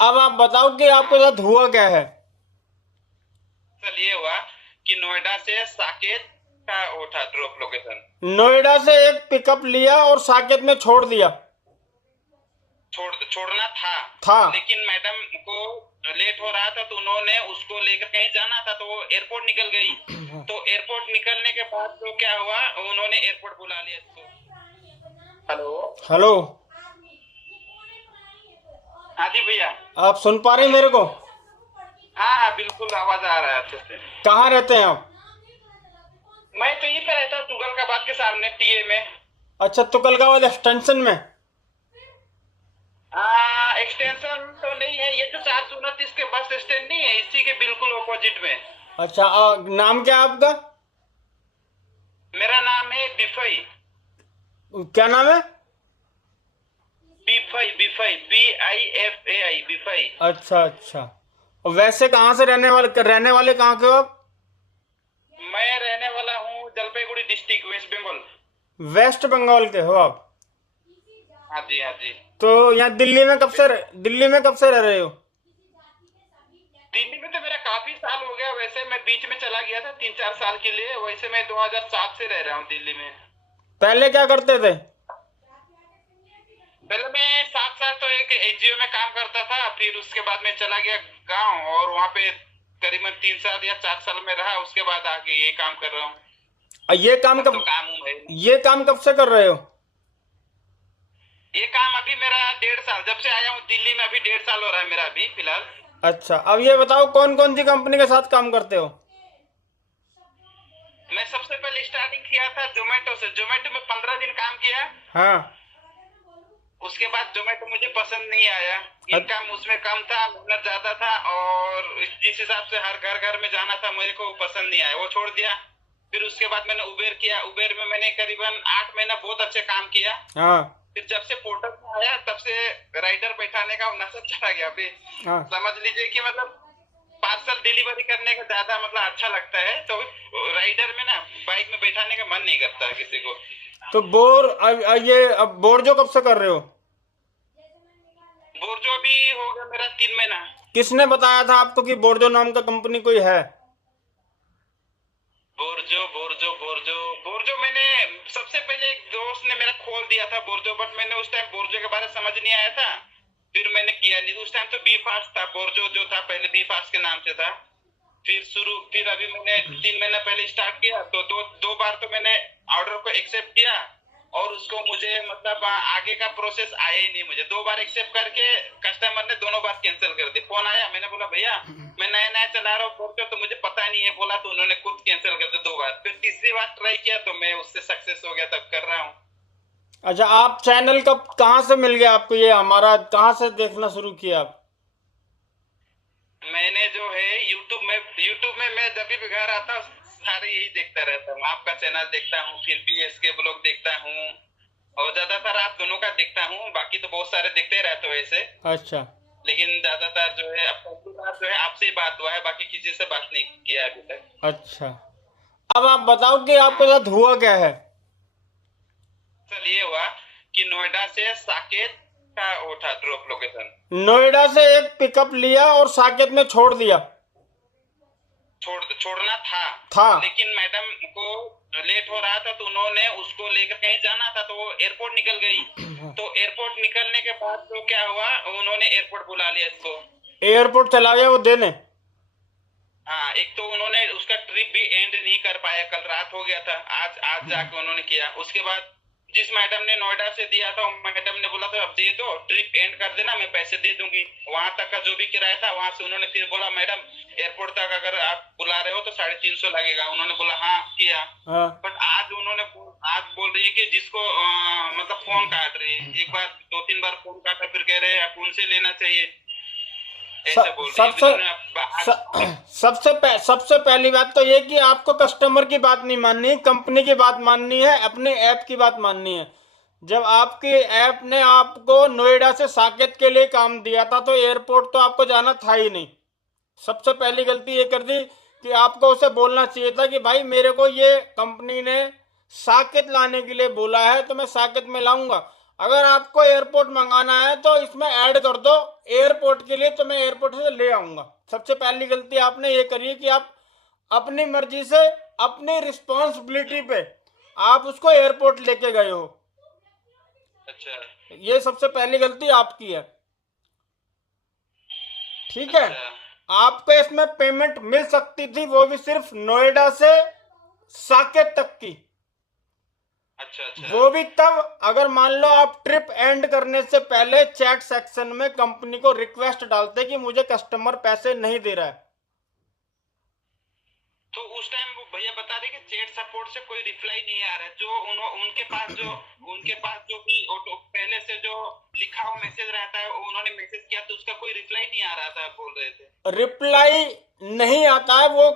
अब आप बताओ कि आपके साथ हुआ क्या है। कल ये हुआ कि नोएडा से साकेत का वो था ड्रॉप लोकेशन। नोएडा से एक पिकअप लिया और साकेत में छोड़ दिया। छोड़ना था, था। लेकिन मैडम को लेट हो रहा था तो उन्होंने उसको लेकर कहीं जाना था तो वो एयरपोर्ट निकल गई। तो एयरपोर्ट निकलने के बाद तो क्या हुआ, उन्होंने एयरपोर्ट बुला लिया इसको। हेलो। हेलो। हाँ जी भैया। आप सुन पा रहे हैं मेरे को? हाँ हाँ बिल्कुल आवाज आ रहा है अच्छे से। कहाँ रहते हैं आप? मैं तो यहीं पे रहता हूँ तुगलकाबाद के सामने टीए में। अच्छा, तुगलकाबाद एक्सटेंशन में। एक्सटेंशन तो नहीं है, ये जो 429 के बस स्टैंड नहीं है, इसी के बिल्कुल ऑपोजिट में। अच्छा, नाम क्या है आपका? मेरा नाम है बिफई। क्या नाम है? बिफई बिफई BIFAI बिफई। अच्छा अच्छा। और वैसे कहाँ से रहने वाले कहाँ के हो आप? मैं रहने वाला हूँ Jalpaiguri district, West Bengal. West Bengal के हो आप? हाँ जी हाँ जी। तो यहाँ दिल्ली में कब से रह रहे हो? दिल्ली में तो मेरा काफी साल हो गया, वैसे मैं बीच में चला गया था 3-4 साल के लिए, वैसे मैं 2007 से रह रहा हूँ दिल्ली में। पहले क्या करते थे? पहले मैं 7 साल तो एक एनजीओ में काम करता था, फिर उसके बाद मैं चला गया गांव और वहाँ पे करीबन 3 साल या 4 साल में रहा, उसके बाद आके ये काम कर रहा हूँ। और अब तो काम हूँ भाई। ये काम कब से कर रहे हो? ये काम अभी मेरा 1.5 साल, जब से आया हूँ दिल्ली में अभी 1.5 साल हो रहा है मेरा अभी फिलहाल। अच्छा, अब ये बताओ कौन कौन सी कंपनी के साथ काम करते हो? मैं सबसे पहले स्टार्टिंग किया था जोमेटो से, जोमेटो में 15 दिन काम किया। हाँ। उसके बाद जोमेटो मुझे पसंद नहीं आया, इनकम उसमें कम था, मेहनत ज्यादा था, और जिस हिसाब से हर घर घर में जाना था मेरे को पसंद नहीं आया, वो छोड़ दिया। फिर उसके बाद मैंने उबेर किया, उबेर में मैंने करीबन 8 महीना बहुत अच्छे काम किया। हाँ। फिर जब से पोर्टल में आया तब से राइडर बैठाने का नशा चढ़ा गया अभी। हाँ। समझ लीजिए कि मतलब पार्सल डिलीवरी करने का ज्यादा मतलब अच्छा लगता है, तो राइडर में ना बाइक में बैठाने का मन नहीं करता है किसी को। तो अब बोर जो कब से कर रहे हो? बोर्जो भी हो गया मेरा 3 महीना। किसने बताया था आपको कि बोर्जो नाम का कंपनी कोई है? बोर्जो बोर्जो बोर्जो बोर्जो मैंने सबसे पहले एक दोस्त ने मेरा खोल दिया था बोर्जो, बट मैंने उस टाइम बोर्जो के बारे में समझ नहीं आया था, फिर मैंने किया नहीं। उस टाइम तो बी फास्ट था, बोर्जो जो था पहले बी फास्ट के नाम से था। फिर अभी मैंने 3 महीना पहले स्टार्ट किया, तो दो बार तो मैंने ऑर्डर को एक्सेप्ट किया, और उसको मुझे मतलब आगे का प्रोसेस आया ही नहीं। मुझे 2 बार एक्सेप्ट करके कस्टमर ने दोनों बार कैंसिल कर दी। फोन आया, मैंने बोला भैया मैं नया नया चला रहा हूँ तो मुझे पता नहीं है बोला, तो उन्होंने खुद कैंसिल कर दिया 2 बार। फिर तीसरी बार ट्राई किया तो मैं उससे सक्सेस हो गया, तब कर रहा हूँ। अच्छा, आप चैनल कब कहाँ से मिल गया आपको, ये हमारा कहाँ से देखना शुरू किया आप? मैंने जो है यूट्यूब में मैं जब भी घर आता हूँ सारे यही देखता रहता हूँ, आपका चैनल देखता हूँ, फिर BSK ब्लॉग देखता हूँ, और ज्यादातर आप दोनों का देखता हूँ, बाकी तो बहुत सारे देखते रहते हो वैसे। अच्छा लेकिन ज्यादातर जो है अब पहली बार जो है आपसे ही बात हुआ है, बाकी किसी से बात नहीं किया अभी तक। अच्छा। अब आप बताओ कि आपके हाँ। साथ हुआ क्या है। चल ये हुआ कि नोएडा से साकेत का वो था ड्रॉप लोकेशन। नोएडा से एक पिकअप लिया और साकेत में छोड़ दिया। छोड़ना था, था। लेकिन मैडम को लेट हो रहा था तो उन्होंने उसको लेकर कहीं जाना था तो वो एयरपोर्ट निकल गई। तो एयरपोर्ट निकलने के बाद तो क्या हुआ, उन्होंने एयरपोर्ट बुला लिया इसको। एयरपोर्ट चला गया वो देने। हाँ, एक तो उन्होंने उसका ट्रिप भी एंड नहीं कर पाया, कल रात हो गया था, आज आज जाके उन्होंने किया। उसके बाद जिस मैडम ने नोएडा से दिया था मैडम ने बोला था अब दे दो, ट्रिप एंड कर देना, मैं पैसे दे दूंगी। वहां तक का जो भी किराया था वहां से उन्होंने फिर बोला मैडम एयरपोर्ट तक अगर आप बुला रहे हो तो 350 लगेगा। उन्होंने बोला हाँ किया। हाँ। बट आज बोल रही है कि जिसको मतलब फोन काट रही है, एक बार 2-3 बार फोन काटा, फिर कह रहे हैं आप उनसे लेना चाहिए, ऐसे बोल रही है। सबसे सबसे पहली बात तो ये कि आपको कस्टमर की बात नहीं माननी है, कंपनी की बात माननी है, अपने ऐप की बात माननी है। जब आपकी ऐप ने आपको नोएडा से साकेत के लिए काम दिया था तो एयरपोर्ट तो आपको जाना था ही नहीं। सबसे पहली गलती ये कर दी कि आपको उसे बोलना चाहिए था कि भाई मेरे को ये कंपनी ने साकेत लाने के लिए बोला है तो मैं साकेत में लाऊंगा। अगर आपको एयरपोर्ट मंगाना है तो इसमें ऐड कर दो एयरपोर्ट के लिए, तो मैं एयरपोर्ट से ले आऊंगा। सबसे पहली गलती आपने ये करी है कि आप अपनी मर्जी से अपनी रिस्पॉन्सिबिलिटी पे आप उसको एयरपोर्ट लेके गए हो। अच्छा ये सबसे पहली गलती आपकी है, ठीक है। अच्छा आपको इसमें पेमेंट मिल सकती थी, वो भी सिर्फ नोएडा से साकेत तक की। अच्छा अच्छा वो भी तब अगर मान लो आप ट्रिप एंड करने से पहले चैट सेक्शन में कंपनी को रिक्वेस्ट डालते कि मुझे कस्टमर पैसे नहीं दे रहा है। तो उस टाइम वो भैया बता रहे कि चैट सपोर्ट से कोई रिप्लाई नहीं आ रहा है, जो उनके पास जो भी पहले से जो लिखा हुआ मैसेज रहता है, उन्होंने मैसेज किया तो उसका कोई रिप्लाई नहीं आ रहा था, बोल रहे थे। रिप्लाई नहीं आता है, वो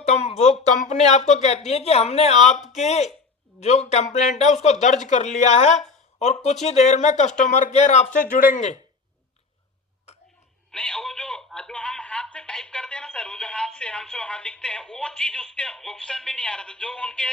कंपनी आपको कहती है कि हमने आपकी जो कंप्लेंट है उसको दर्ज कर लिया है और कुछ ही देर में कस्टमर केयर आपसे जुड़ेंगे। नहीं, वो जो हम हाथ से टाइप करते हैं ना सर, वो जो हाथ से हम हाथ लिखते हैं, वो चीज उसके ऑप्शन में नहीं आ रहा था। जो उनके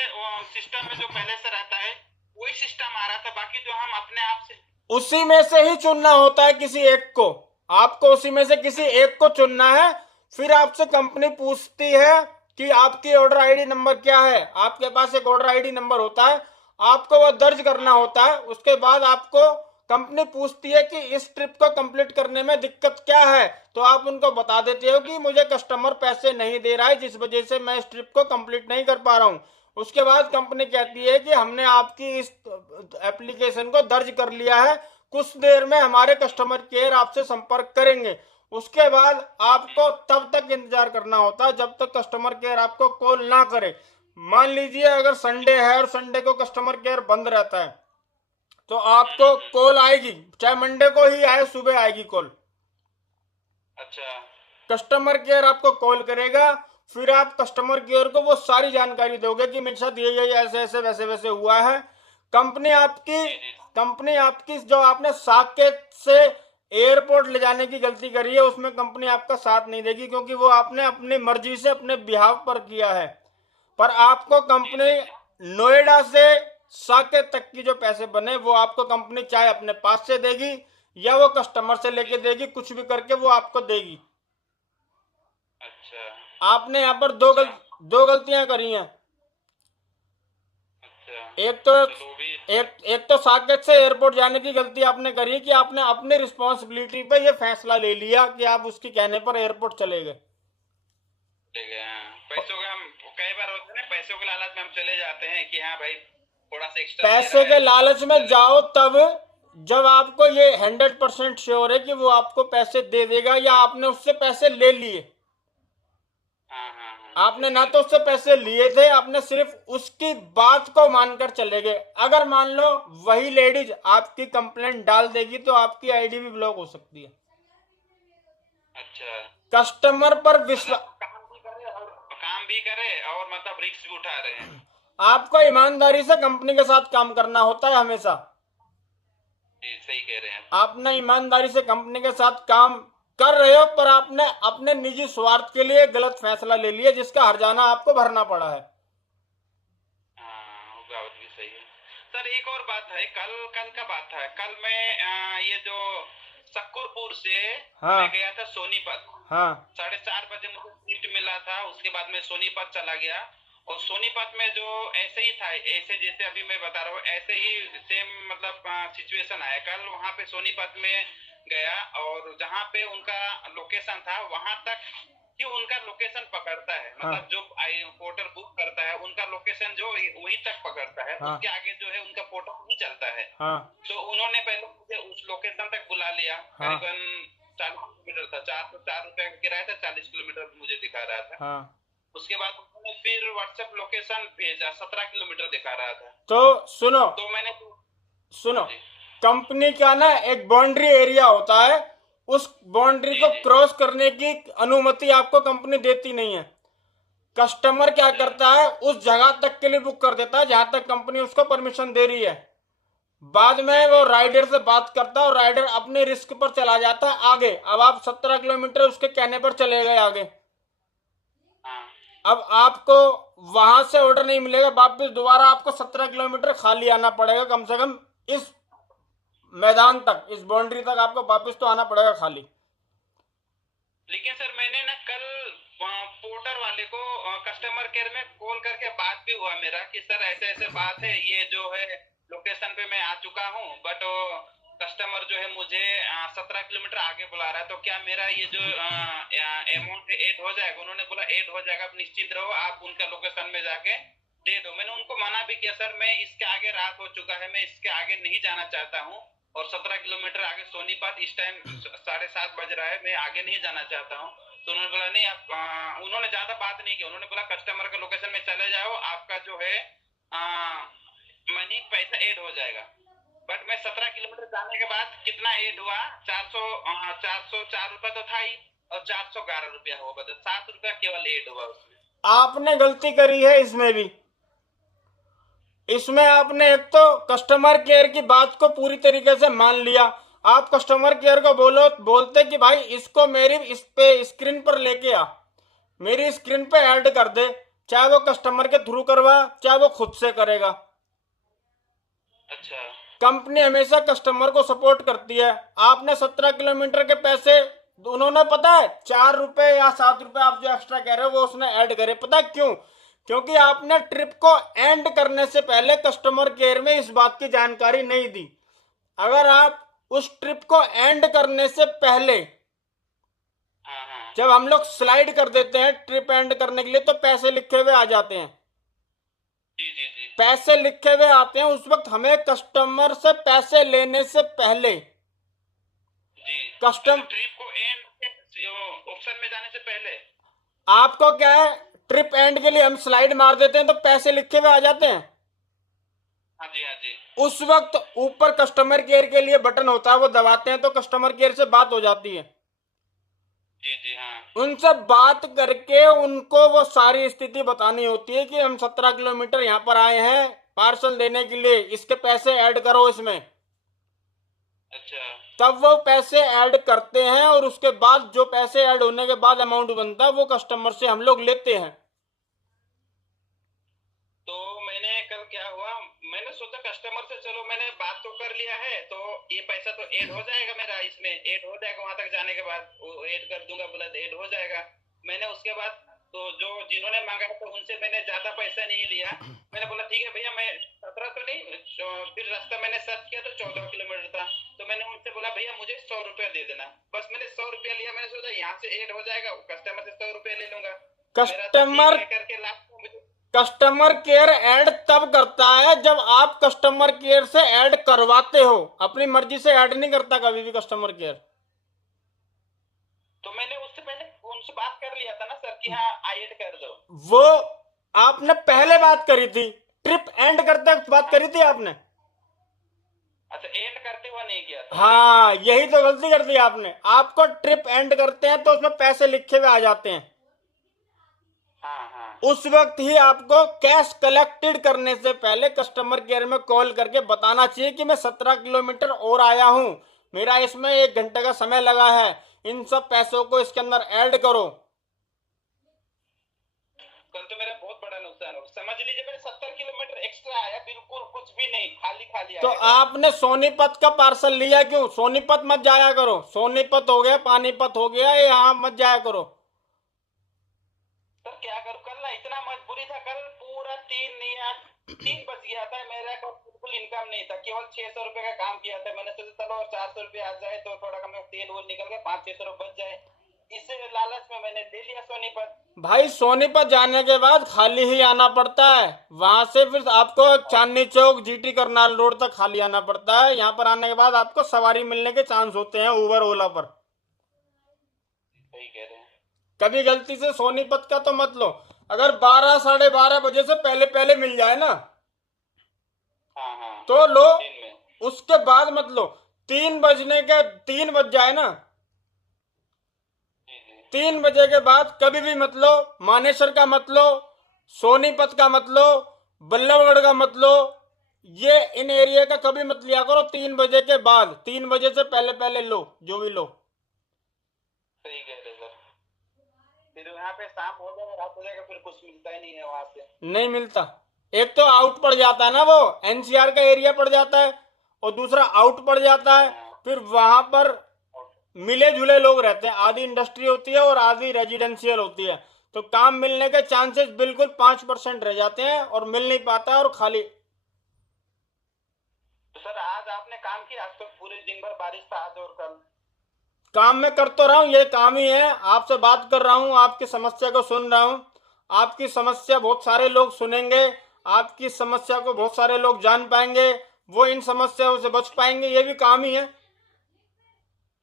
सिस्टम में जो पहले से रहता है वही सिस्टम आ रहा था, बाकी जो हम अपने आप से उसी में से ही चुनना होता है किसी एक को, आपको उसी में से किसी एक को चुनना है। फिर आपसे कंपनी पूछती है कि आपकी ऑर्डर आईडी नंबर क्या है। आपके पास एक ऑर्डर आईडी नंबर होता है, आपको वो दर्ज करना होता है। उसके बाद आपको कंपनी पूछती है कि इस ट्रिप को कंप्लीट करने में दिक्कत क्या है, तो आप उनको बता देते हो कि मुझे कस्टमर पैसे नहीं दे रहा है, जिस वजह से मैं इस ट्रिप को कंप्लीट नहीं कर पा रहा हूँ। उसके बाद कंपनी कहती है कि हमने आपकी इस एप्लीकेशन को दर्ज कर लिया है, कुछ देर में हमारे कस्टमर केयर आपसे संपर्क करेंगे। उसके बाद आपको तब तक इंतजार करना होता है जब तक कस्टमर केयर आपको कॉल ना करे। मान लीजिए अगर संडे है और संडे को कस्टमर केयर बंद रहता है तो आपको कॉल आएगी, चाहे मंडे को ही आए, सुबह आएगी कॉल। अच्छा कस्टमर केयर आपको कॉल करेगा, फिर आप कस्टमर केयर को वो सारी जानकारी दोगे कि मेरे साथ ये ऐसे ऐसे वैसे वैसे हुआ है। कंपनी आपकी जो आपने साकेत से एयरपोर्ट ले जाने की गलती करी है, उसमें कंपनी आपका साथ नहीं देगी, क्योंकि वो आपने अपनी मर्जी से अपने बिहाव पर किया है। पर आपको कंपनी नोएडा से साकेत तक की जो पैसे बने वो आपको कंपनी चाहे अपने पास से देगी या वो कस्टमर से लेके देगी, कुछ भी करके वो आपको देगी। अच्छा आपने यहाँ पर दो गलतियां करी हैं। अच्छा एक तो साकेत से एयरपोर्ट जाने की गलती आपने करी कि आपने अपनी रिस्पॉन्सिबिलिटी पे ये फैसला ले लिया कि आप उसके कहने पर एयरपोर्ट चले गए। पैसों का हम कई बार होता है ना, पैसों के लालच में हम चले जाते हैं कि हाँ भाई थोड़ा सा एक्स्ट्रा पैसे के लालच में जाओ तब जब आपको ये 100% श्योर है कि वो आपको पैसे दे देगा, या आपने उससे पैसे ले लिए। आपने ना तो उससे पैसे लिए थे, आपने सिर्फ उसकी बात को मानकर चले गए। अगर मान लो वही लेडीज आपकी कंप्लेंट डाल देगी तो आपकी आईडी भी ब्लॉक हो सकती है। अच्छा कस्टमर पर विश्वास, काम भी करे और मतलब रिस्क भी उठा रहे हैं। आपको ईमानदारी से कंपनी के साथ काम करना होता है हमेशा। सही कह रहे हैं। आपने ईमानदारी से कंपनी के साथ काम कर रहे हो, पर आपने अपने निजी स्वार्थ के लिए गलत फैसला ले लिया जिसका हर्जाना आपको भरना पड़ा है। बात भी सही है सर। एक और बात है, कल का बात है। कल मैं ये जो सक्कुरपुर से मैं गया था सोनीपत। 4:30 बजे मुझे शिफ्ट मिला था। उसके बाद मैं सोनीपत चला गया और सोनीपत में जो ऐसे ही था, ऐसे जैसे अभी मैं बता रहा हूँ, ऐसे ही सेम मतलब सिचुएशन आया। कल वहां पे सोनीपत में गया और जहाँ पे उनका लोकेशन था वहां तक कि उनका लोकेशन पकड़ता है, मतलब जो पोर्टल बुक करता है उनका लोकेशन जो वही तक पकड़ता है। उसके आगे जो है उनका पोर्टल नहीं चलता है। तो उन्होंने पहले मुझे उस लोकेशन तक बुला लिया। करीबन 40 किलोमीटर था, 4 रुपए का किराया था, 40 किलोमीटर मुझे दिखा रहा था। उसके बाद उन्होंने फिर व्हाट्सएप लोकेशन भेजा, 17 किलोमीटर दिखा रहा था। तो सुनो कंपनी का ना एक बाउंड्री एरिया होता है, उस बाउंड्री को क्रॉस करने की अनुमति आपको कंपनी देती नहीं है। कस्टमर क्या करता है, उस जगह तक के लिए बुक कर देता है जहां तक कंपनी उसको परमिशन दे रही है। बाद में वो राइडर से बात करता है और राइडर अपने रिस्क पर चला जाता है आगे। अब आप 17 किलोमीटर उसके कहने पर चले गए आगे। अब आपको वहां से ऑर्डर नहीं मिलेगा, वापस दोबारा आपको 17 किलोमीटर खाली आना पड़ेगा कम से कम इस मैदान तक, इस बाउंड्री तक आपको वापस तो आना पड़ेगा खाली। लेकिन सर मैंने ना कल पोर्टर वाले को कस्टमर केयर में कॉल करके बात भी हुआ मेरा कि सर ऐसे ऐसे बात है, ये जो है लोकेशन पे मैं आ चुका हूँ, बट कस्टमर जो है मुझे 17 किलोमीटर आगे बुला रहा है, तो क्या मेरा ये जो अमाउंट ऐड हो जाएगा? उन्होंने बोला ऐड हो जाएगा, आप निश्चिंत रहो, आप उनका लोकेशन में जाके दे दो। मैंने उनको मना भी किया, सर मैं इसके आगे रात हो चुका है, मैं इसके आगे नहीं जाना चाहता हूँ, और 17 किलोमीटर आगे सोनीपत इस टाइम 7:30 बज रहा है, मैं आगे नहीं जाना चाहता हूँ। तो उन्होंने बोला नहीं आप उन्होंने ज्यादा बात नहीं की, उन्होंने बोला कस्टमर के लोकेशन में चले जाओ, आपका जो है मनी पैसा ऐड हो जाएगा। बट मैं 17 किलोमीटर जाने के बाद कितना ऐड हुआ? 404 रुपया तो था ही, और 411 रुपया हुआ, बता 7 रुपया केवल ऐड हुआ उसमें। आपने गलती करी है इसमें भी। इसमें आपने एक तो कस्टमर केयर की बात को पूरी तरीके से मान लिया। आप कस्टमर केयर को बोलते कि भाई इसको मेरी इस पे स्क्रीन पर लेके आ, मेरी स्क्रीन पे ऐड कर दे, चाहे वो कस्टमर के थ्रू करवा, चाहे वो खुद से करेगा। अच्छा, कंपनी हमेशा कस्टमर को सपोर्ट करती है। आपने 17 किलोमीटर के पैसे, उन्होंने पता है 4 रुपए या 7 रुपए आप जो एक्स्ट्रा कह रहे हो वो उसने ऐड करे। पता है क्यों? क्योंकि आपने ट्रिप को एंड करने से पहले कस्टमर केयर में इस बात की जानकारी नहीं दी। अगर आप उस ट्रिप को एंड करने से पहले, जब हम लोग स्लाइड कर देते हैं ट्रिप एंड करने के लिए, तो पैसे लिखे हुए आ जाते हैं। जी जी जी, पैसे लिखे हुए आते हैं उस वक्त हमें कस्टमर से पैसे लेने से पहले, जी कस्टम ट्रिप को एंड ऑप्शन में जाने से पहले। आपको क्या है, ट्रिप एंड के लिए हम स्लाइड मार देते हैं तो पैसे लिखे हुए आ जाते हैं। हाँ जी, हाँ जी, उस वक्त ऊपर कस्टमर केयर के लिए बटन होता है, वो दबाते हैं तो कस्टमर केयर से बात हो जाती है। जी जी, हाँ उनसे बात करके उनको वो सारी स्थिति बतानी होती है कि हम 17 किलोमीटर यहाँ पर आए हैं पार्सल देने के लिए, इसके पैसे ऐड करो इसमें। अच्छा, तब वो पैसे ऐड करते हैं और उसके बाद जो पैसे ऐड होने के बाद अमाउंट बनता है वो कस्टमर से हम लोग लेते हैं। तो मैंने कल क्या हुआ, मैंने सोचा कस्टमर से चलो मैंने बात तो कर लिया है, तो ये पैसा तो ऐड हो जाएगा, मेरा इसमें ऐड हो जाएगा, वहां तक जाने के बाद वो ऐड कर दूंगा, बोला ऐड हो जाएगा। मैंने उसके बाद तो जो जिन्होंने मांगा तो उनसे मैंने ज्यादा पैसा नहीं लिया। मैंने बोला ठीक है भैया, मैं 17 तो नहीं, फिर रास्ता मैंने सर्च किया तो 14 किलोमीटर था, तो मैंने उनसे बोला भैया मुझे 100 रुपया दे देना। बस मैंने 100 रुपया लिया, मैंने सोचा यहाँ से ऐड हो जाएगा, कस्टमर से 100 रुपया ले लूंगा। कस्टमर करके लास्ट में मुझे कस्टमर केयर ऐड तब करता है जब आप कस्टमर केयर से ऐड करवाते हो, अपनी मर्जी से ऐड नहीं करता कभी भी कस्टमर केयर। तो मैंने उससे पहले उनसे बात कर लिया था ना सर कि हाँ ऐड कर दो। वो आपने पहले बात करी थी, ट्रिप एंड करते वक्त बात करी थी आपने। अच्छा, एंड करते हुआ नहीं किया था। हाँ, यही तो गलती कर दी आपने। आपको ट्रिप एंड करते हैं तो उसमें पैसे लिखे हुए आ जाते हैं। हाँ हाँ, उस वक्त ही आपको कैश कलेक्टेड करने से पहले कस्टमर केयर में कॉल करके बताना चाहिए कि मैं 17 किलोमीटर और आया हूं, मेरा इसमें 1 घंटे का समय लगा है, इन सब पैसों को इसके अंदर ऐड करो। कल तो मेरा बहुत बड़ा नुकसान हो, समझ लीजिए मैंने 70 किलोमीटर एक्स्ट्रा आया, बिल्कुल कुछ भी नहीं, खाली खाली तो आया। आपने सोनीपत का पार्सल लिया क्यों? सोनीपत मत जाया करो, सोनीपत हो गया, पानीपत हो गया, यहाँ मत जाया करो। सर क्या करूं, कल ना इतना मजबूरी था, कल पूरा 3 बज गया था, मेरा बिल्कुल इनकम नहीं था, केवल 600 रुपए का काम किया था। मैंने सोचा चलो और 400 रुपए आ जाए तो थोड़ा कम तेल वोल निकल के 500-600 रुपए बच जाए, इस लालच में मैंने ले लिया सोनीपत। भाई सोनीपत जाने के बाद खाली ही आना पड़ता है, वहां से फिर आपको चांदनी चौक जीटी करनाल रोड तक खाली आना पड़ता है। यहाँ पर आने के बाद आपको सवारी मिलने के चांस होते हैं उबर ओला पर। सही कह रहे हैं। कभी गलती से सोनीपत का तो मत लो, अगर 12 साढ़े 12 बजे से पहले पहले मिल जाए ना हाँ हाँ, तो लो, दिन में। उसके बाद मत लो। 3 बज जाए ना, जी जी, 3 बजे के बाद कभी भी मत लो। मानेसर का मत लो, सोनीपत का मत लो, बल्लभगढ़ का मत लो, ये इन एरिया का कभी मत लिया करो 3 बजे के बाद। 3 बजे से पहले पहले लो, जो भी लो। सही कह रहे सर, फिर यहाँ पे शाम हो जाएगा, रात हो जाएगा, फिर कुछ मिलता ही नहीं है वहां से। नहीं मिलता, एक तो आउट पड़ जाता है ना, वो एनसीआर का एरिया पड़ जाता है, और दूसरा आउट पड़ जाता है। फिर वहां पर मिले जुले लोग रहते हैं, आधी इंडस्ट्री होती है और आधी रेजिडेंशियल होती है, तो काम मिलने के चांसेस बिल्कुल 5% रह जाते हैं और मिल नहीं पाता है और खाली। तो सर आज आपने काम किया? आज तो पूरे दिन भर बारिश था, आज और कल। काम मैं कर तो रहा हूँ, ये काम ही है, आपसे बात कर रहा हूँ, आपकी समस्या को सुन रहा हूँ। आपकी समस्या बहुत सारे लोग सुनेंगे, आपकी समस्या को बहुत सारे लोग जान पाएंगे, वो इन समस्याओं से बच पाएंगे, ये भी काम ही है।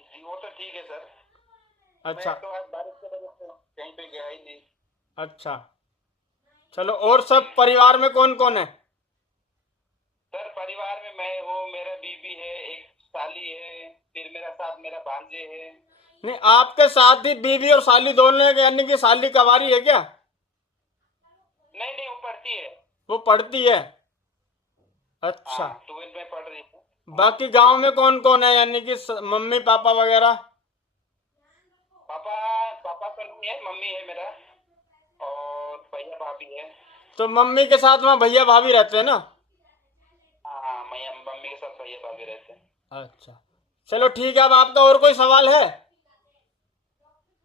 जी वो तो ठीक है सर। अच्छा। मैं तो आज बारिश की वजह से कहीं पे गया ही नहीं। अच्छा, चलो, और सब परिवार में कौन कौन है? सर परिवार में मैं हूँ, मेरा बीबी है, एक साली है, फिर मेरा साथ मेरा भांजे है। नहीं, आपके साथ ही बीवी और साली दोनों है, यानी कि साली कवारी है क्या? नहीं नहीं, वो पढ़ती है। वो पढ़ती है। अच्छा। हाँ 12th में पढ़ रही है। बाकी गांव में कौन कौन है, यानी कि मम्मी पापा वगैरह? पापा पापा तो नहीं है, मम्मी है मेरा और भैया भाभी है। तो मम्मी के साथ वहाँ भैया भाभी रहते हैं ना? हाँ मैं मम्मी के साथ भैया भाभी रहते हैं। अच्छा, चलो ठीक है। अब आपका और कोई सवाल है?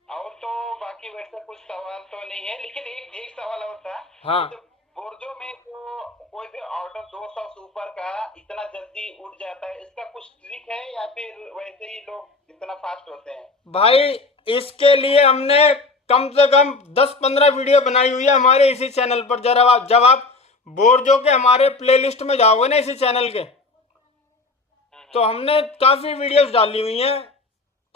और तो बाकी वैसा कुछ सवाल तो नहीं है, लेकिन एक एक सवाल और था। हाँ। तो बोर्जो में जो कोई भी ऑर्डर 200 से ऊपर का इतना जल्दी उठ जाता है, इसका कुछ ट्रिक है या फिर वैसे ही लोग इतना फास्ट होते हैं? भाई, इसके लिए हमने कम से कम 10-15 वीडियो बनाई हुई है हमारे इसी चैनल पर। जरा जब आप बोर्जो के हमारे प्लेलिस्ट में जाओगे ना इसी चैनल के, तो हमने काफी वीडियोस डाली हुई हैं,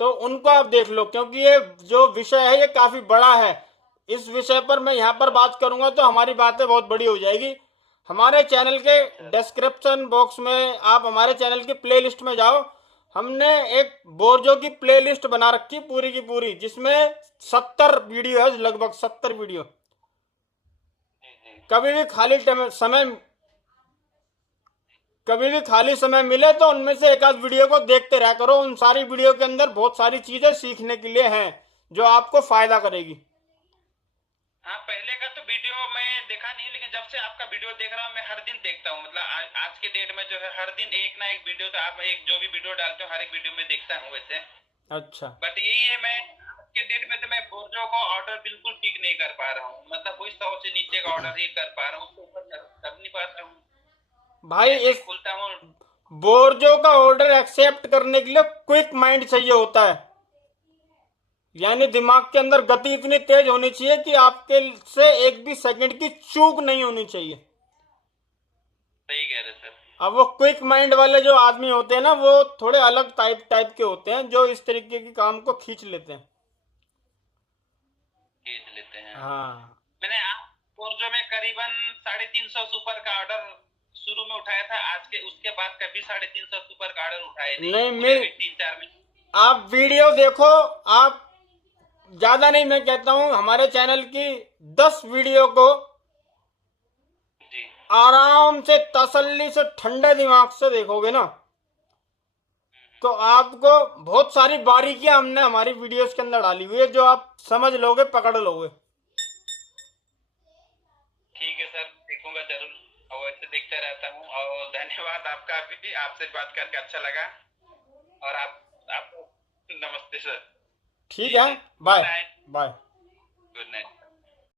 तो उनको आप देख लो, क्योंकि ये जो विषय है ये काफी बड़ा है। इस विषय पर मैं यहाँ पर बात करूंगा तो हमारी बातें बहुत बड़ी हो जाएगी। हमारे चैनल के डिस्क्रिप्शन बॉक्स में आप हमारे चैनल की प्लेलिस्ट में जाओ, हमने एक बोर्जो की प्लेलिस्ट बना रखी पूरी की पूरी, जिसमें 70 वीडियो है, लगभग 70 वीडियो। कभी भी खाली समय मिले तो उनमें से एक आध वीडियो को देखते रहा करो। उन सारी वीडियो के अंदर बहुत सारी चीजें सीखने के लिए हैं जो आपको फायदा करेगी। हाँ पहले का तो वीडियो मैं देखा नहीं, लेकिन जब से आपका वीडियो देख रहा हूँ मैं हर दिन देखता हूँ। मतलब आज के डेट में जो है हर दिन एक ना एक वीडियो तो आप एक जो भी वीडियो डालते हो हर एक वीडियो में देखता हूँ वैसे। अच्छा। बट यही है, मैं आज के डेट में तो मैं बोर्जो को ऑर्डर बिल्कुल पिक नहीं कर पा रहा हूँ। मतलब वही 100 से नीचे का ऑर्डर ही कर पा रहा हूँ, उसके ऊपर कर नहीं पाता हूँ। भाई, जैसे इस खुलता हूँ। बोर्जो का ऑर्डर एक्सेप्ट करने के लिए क्विक माइंड चाहिए होता है, यानी दिमाग के अंदर गति इतनी तेज होनी चाहिए कि आपके से एक भी सेकंड की चूक नहीं होनी चाहिए। सही कह रहे सर। अब वो क्विक माइंड वाले जो आदमी होते हैं ना, वो थोड़े अलग टाइप के होते हैं, जो इस तरीके के काम को खींच लेते हैं। खींच लेते हैं। हाँ। मैंने बोर्जो में करीबन 350 सुपर का ऑर्डर शुरू में उठाया था, आज के उसके बाद कभी 350 सुपर का ऑर्डर उठाए नहीं, पूरे 3-4 महीने। आप वीडियो देखो, आप ज्यादा नहीं, मैं कहता हूँ हमारे चैनल की 10 वीडियो को जी आराम से तसल्ली से ठंडे दिमाग से देखोगे ना, तो आपको बहुत सारी बारीकियां हमने हमारी वीडियोस के अंदर डाली हुई है, जो आप समझ लोगे, पकड़ लोगे। ठीक है सर, देखूंगा जरूर और वैसे देखता रहता हूँ। और धन्यवाद आपका भी, आपसे बात करके अच्छा लगा। और आपको नमस्ते सर। ठीक है, बाय। बाय। Good night.